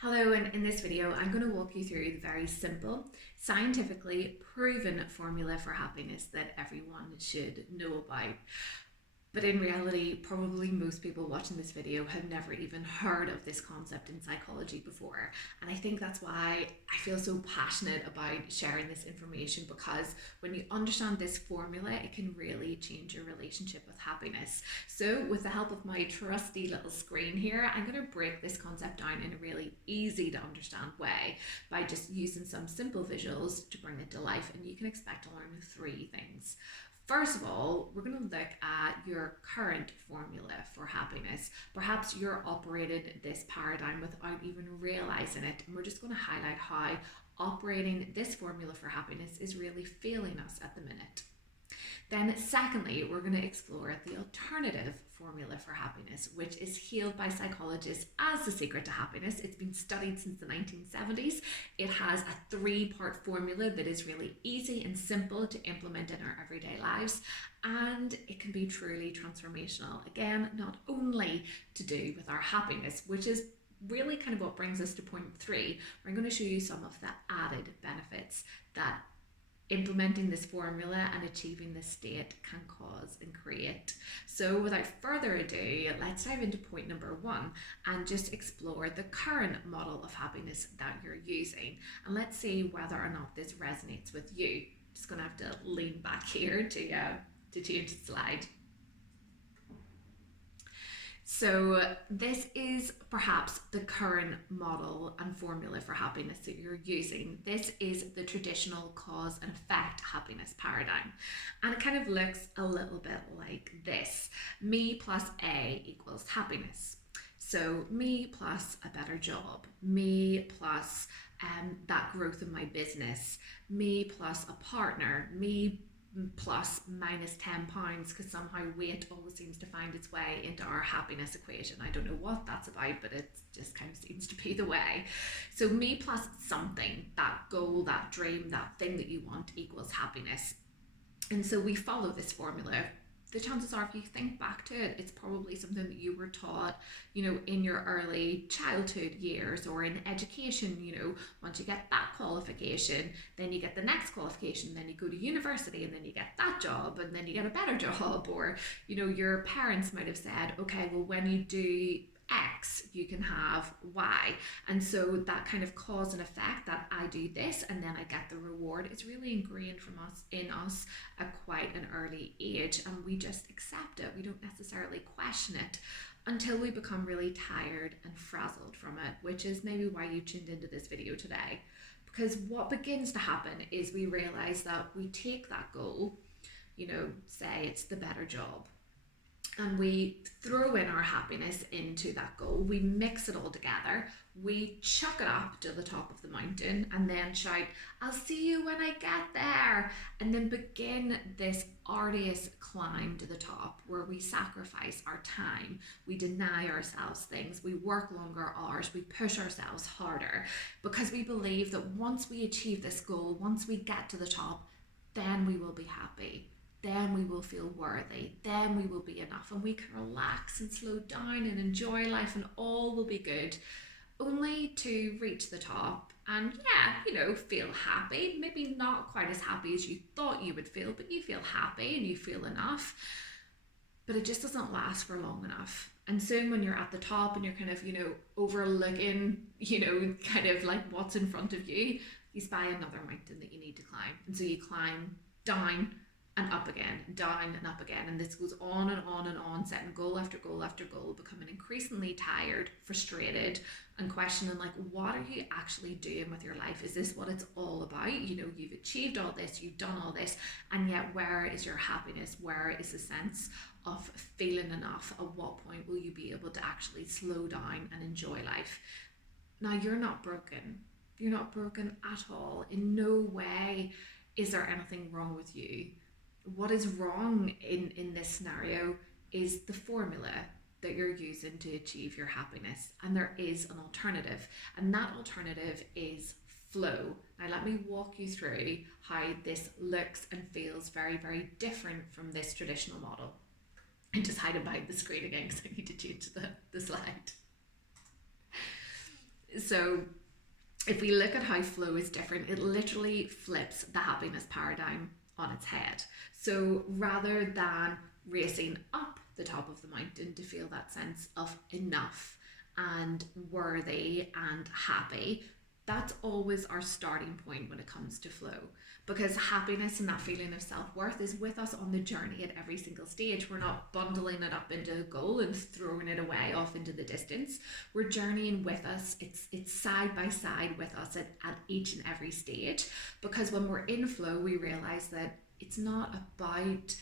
Hello, and in this video, I'm going to walk you through the very simple, scientifically proven formula for happiness that everyone should know about. But in reality, probably most people watching this video have never even heard of this concept in psychology before. And I think that's why I feel so passionate about sharing this information, because when you understand this formula, it can really change your relationship with happiness. So with the help of my trusty little screen here, I'm going to break this concept down in a really easy to understand way by just using some simple visuals to bring it to life. And you can expect to learn three things. First of all, we're going to look at your current formula for happiness. Perhaps you're operated this paradigm without even realizing it, and we're just going to highlight how operating this formula for happiness is really failing us at the minute. Then, secondly, we're going to explore the alternative formula for happiness, which is hailed by psychologists as the secret to happiness. It's been studied since the 1970s. It has a three-part formula that is really easy and simple to implement in our everyday lives, and it can be truly transformational. Again, not only to do with our happiness, which is really kind of what brings us to point three. We're going to show you some of the added benefits that implementing this formula and achieving this state can cause and create. So without further ado, let's dive into point number one and just explore the current model of happiness that you're using. And let's see whether or not this resonates with you. Just gonna have to lean back here to change the slide. So this is perhaps the current model and formula for happiness that you're using. This is the traditional cause and effect happiness paradigm. And it kind of looks a little bit like this. Me plus A equals happiness. So me plus a better job, me plus that growth in my business, me plus a partner, me plus minus 10 pounds, because somehow weight always seems to find its way into our happiness equation. I don't know what that's about, but it just kind of seems to be the way. So me plus something, that goal, that dream, that thing that you want, equals happiness. And so we follow this formula. The chances are, if you think back to it, it's probably something that you were taught, in your early childhood years, or in education. Once you get that qualification, then you get the next qualification, then you go to university, and then you get that job, and then you get a better job. Or, your parents might have said, okay, well, when you do X, you can have Y. And so that kind of cause and effect, that I do this and then I get the reward, is really ingrained in us at quite an early age, and we just accept it. We don't necessarily question it until we become really tired and frazzled from it, which is maybe why you tuned into this video today. Because what begins to happen is we realize that we take that goal, say it's the better job, and we throw in our happiness into that goal. We mix it all together. We chuck it up to the top of the mountain and then shout, I'll see you when I get there. And then begin this arduous climb to the top, where we sacrifice our time. We deny ourselves things. We work longer hours. We push ourselves harder, because we believe that once we achieve this goal, once we get to the top, then we will be happy. Then we will feel worthy, then we will be enough, and we can relax and slow down and enjoy life, and all will be good, only to reach the top and feel happy. Maybe not quite as happy as you thought you would feel, but you feel happy and you feel enough. But it just doesn't last for long enough. And soon, when you're at the top and you're kind of, overlooking, kind of like what's in front of you, you spy another mountain that you need to climb. And so you climb down and up again, down and up again. And this goes on and on and on, setting goal after goal after goal, becoming increasingly tired, frustrated, and questioning, like, what are you actually doing with your life? Is this what it's all about? You've achieved all this, you've done all this, and yet where is your happiness? Where is the sense of feeling enough? At what point will you be able to actually slow down and enjoy life? Now, you're not broken. You're not broken at all. In no way is there anything wrong with you. What is wrong in this scenario is the formula that you're using to achieve your happiness. And there is an alternative, and that alternative is flow. Now let me walk you through how this looks and feels very, very different from this traditional model. And just hide behind the screen again, because I need to change the slide. So if we look at how flow is different, it literally flips the happiness paradigm on its head. So rather than racing up the top of the mountain to feel that sense of enough and worthy and happy, that's always our starting point when it comes to flow, because happiness and that feeling of self-worth is with us on the journey at every single stage. We're not bundling it up into a goal and throwing it away off into the distance. We're journeying with us. It's side by side with us at each and every stage, because when we're in flow, we realize that it's not about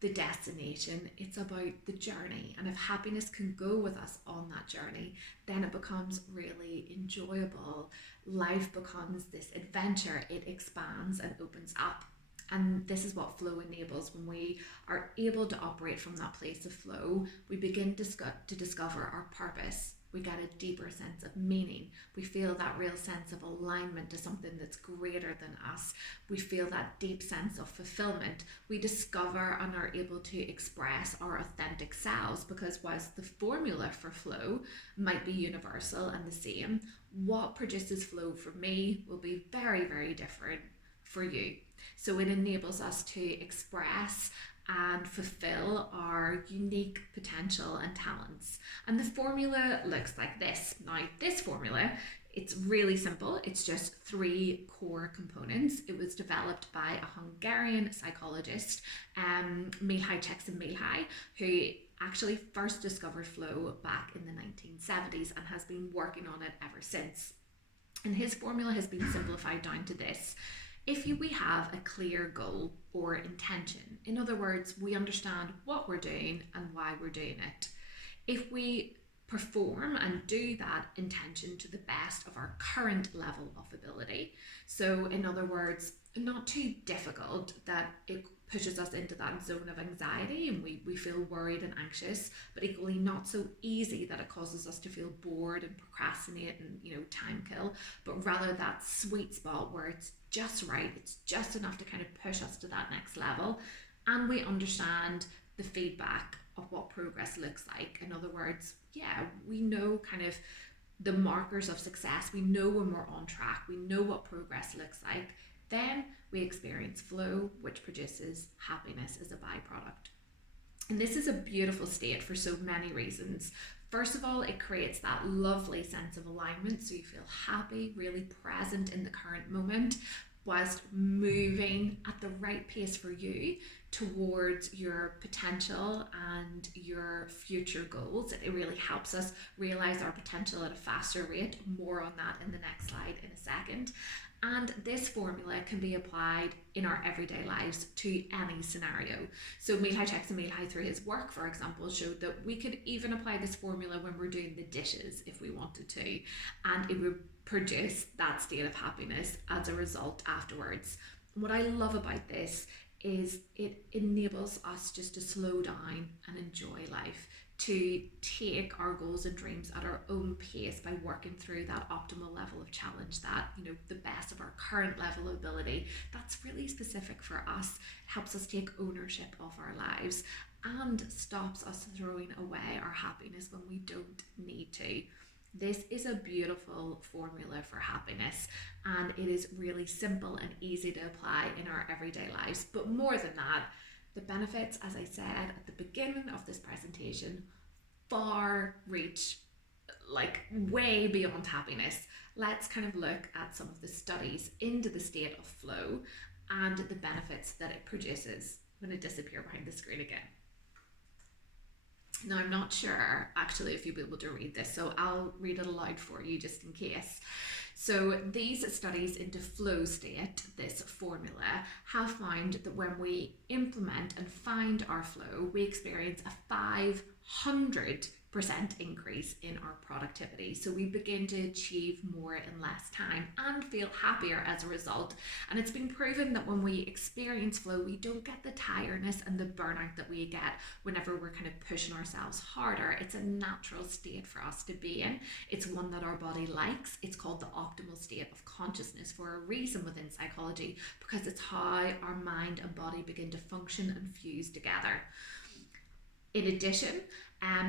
the destination, it's about the journey. And if happiness can go with us on that journey, then it becomes really enjoyable. Life becomes this adventure, it expands and opens up. And this is what flow enables. When we are able to operate from that place of flow, we begin to discover our purpose. We get a deeper sense of meaning. We feel that real sense of alignment to something that's greater than us. We feel that deep sense of fulfillment. We discover and are able to express our authentic selves, because whilst the formula for flow might be universal and the same, what produces flow for me will be very, very different for you. So it enables us to express and fulfill our unique potential and talents. And the formula looks like this. Now, this formula, it's really simple. It's just 3 core components. It was developed by a Hungarian psychologist, Mihaly Csikszentmihalyi, who actually first discovered flow back in the 1970s and has been working on it ever since. And his formula has been simplified down to this. If we have a clear goal or intention, in other words, we understand what we're doing and why we're doing it. If we perform and do that intention to the best of our current level of ability, so in other words, not too difficult that it pushes us into that zone of anxiety and we feel worried and anxious, but equally not so easy that it causes us to feel bored and procrastinate and time kill, but rather that sweet spot where it's just right, it's just enough to kind of push us to that next level, and we understand the feedback of what progress looks like. In other words, we know kind of the markers of success, we know when we're on track, we know what progress looks like. Then we experience flow, which produces happiness as a byproduct. And this is a beautiful state for so many reasons. First of all, it creates that lovely sense of alignment, so you feel happy, really present in the current moment, whilst moving at the right pace for you towards your potential and your future goals. It really helps us realize our potential at a faster rate. More on that in the next slide in a second. And this formula can be applied in our everyday lives to any scenario. So Mihaly Csikszentmihalyi, through his work, for example, showed that we could even apply this formula when we're doing the dishes if we wanted to, and it would produce that state of happiness as a result afterwards. What I love about this is it enables us just to slow down and enjoy life, to take our goals and dreams at our own pace by working through that optimal level of challenge, that the best of our current level of ability. That's really specific for us. It helps us take ownership of our lives and stops us throwing away our happiness when we don't need to. This is a beautiful formula for happiness, and it is really simple and easy to apply in our everyday lives. But more than that, the benefits, as I said at the beginning of this presentation, far reach, like way beyond happiness. Let's kind of look at some of the studies into the state of flow and the benefits that it produces. I'm going to disappear behind the screen again. Now, I'm not sure actually if you'll be able to read this, so I'll read it aloud for you just in case. So these studies into flow state, this formula, have found that when we implement and find our flow, we experience a 500% increase in our productivity. So we begin to achieve more in less time and feel happier as a result. And it's been proven that when we experience flow, we don't get the tiredness and the burnout that we get whenever we're kind of pushing ourselves harder. It's a natural state for us to be in. It's one that our body likes. It's called the optimal state of consciousness for a reason within psychology, because it's how our mind and body begin to function and fuse together. In addition,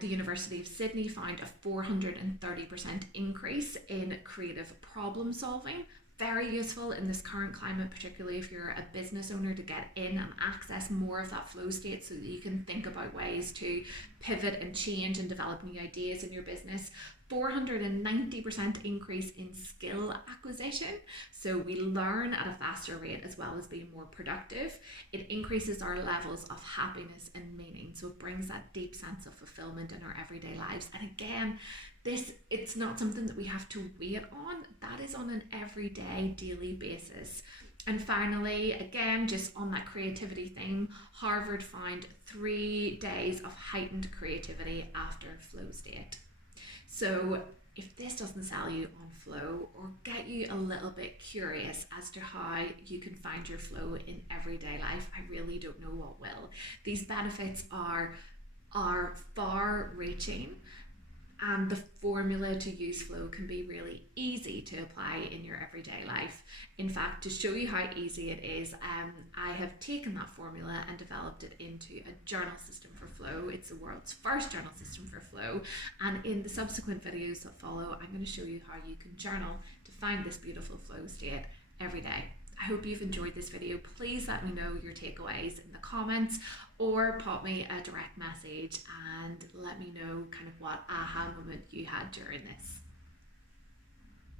the University of Sydney found a 430% increase in creative problem solving. Very useful in this current climate, particularly if you're a business owner, to get in and access more of that flow state so that you can think about ways to pivot and change and develop new ideas in your business. 490% increase in skill acquisition. So we learn at a faster rate as well as being more productive. It increases our levels of happiness and meaning. So it brings that deep sense of fulfillment in our everyday lives. And again, it's not something that we have to wait on. That is on an everyday, daily basis. And finally, again, just on that creativity theme, Harvard found 3 days of heightened creativity after flow state. So if this doesn't sell you on flow or get you a little bit curious as to how you can find your flow in everyday life, I really don't know what will. These benefits are far reaching, and the formula to use flow can be really easy to apply in your everyday life. In fact, to show you how easy it is, I have taken that formula and developed it into a journal system for flow. It's the world's first journal system for flow, and in the subsequent videos that follow, I'm going to show you how you can journal to find this beautiful flow state every day. I hope you've enjoyed this video. Please let me know your takeaways in the comments or pop me a direct message and let me know kind of what aha moment you had during this.